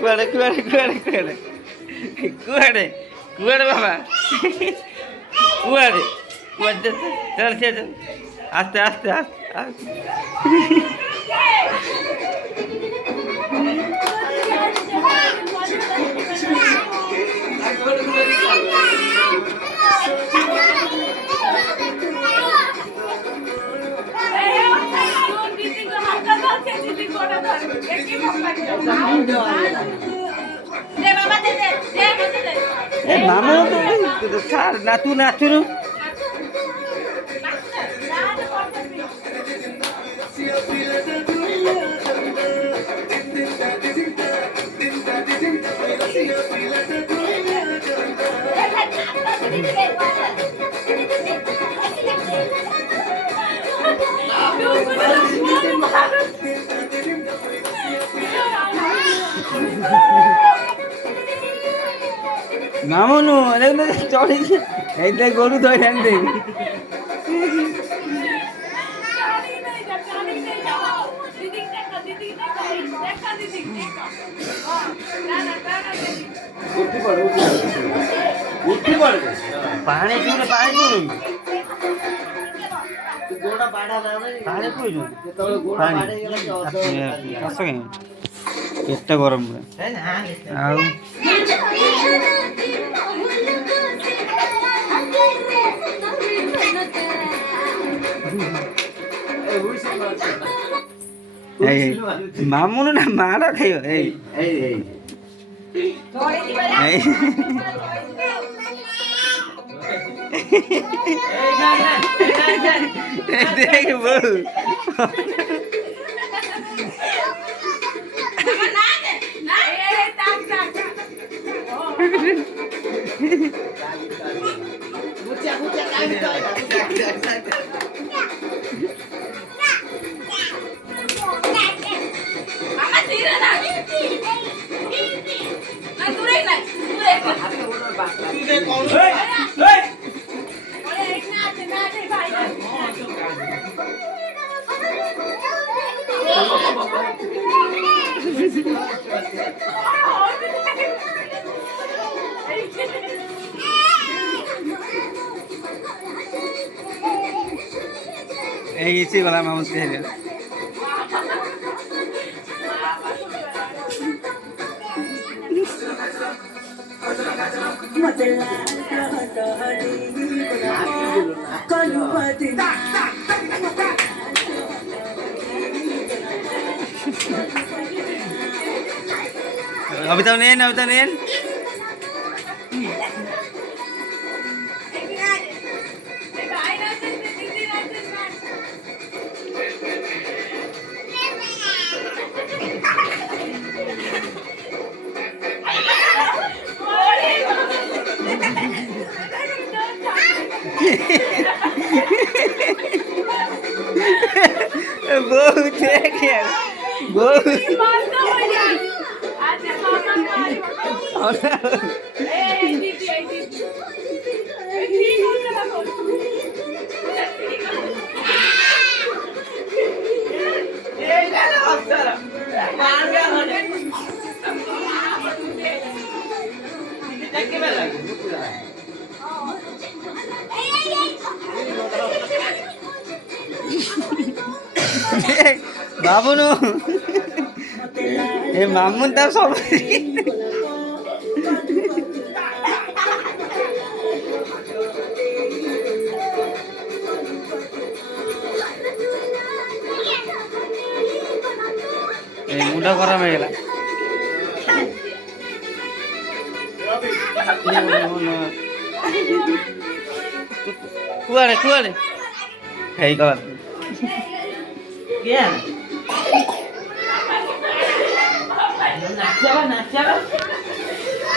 কুয়াড়ে কুয়াড়ে কুয়াড়ে কুয়াড়ে কুয়াড়ে কুয়াড়ে বাবা কুয়াড়ে কুয়াড়ে চল চল আস্তে আস্তে আস্তে আস্তে মামা তো ছাড় নাচু নাচু মামুনু চড়ে এইটা গরু ধরে আনতে পাহাড়ে চুড়ে পাহাড়ে চুড়ুন পাহাড়ে প্রয়োজন পানি পেটটা গরম করে আর মামুন না মারা খাইও এই এই এই দেখ বউ এই গেছি বলা মামুকে হেরে अभी तो नहीं अभी तो नहीं बहुत देख यार बहुत बाबू नो ए मामून तब सब मुंडा गरम हो गला କୁଆଡ଼େ ହେଇଗଲା ନାଚିବା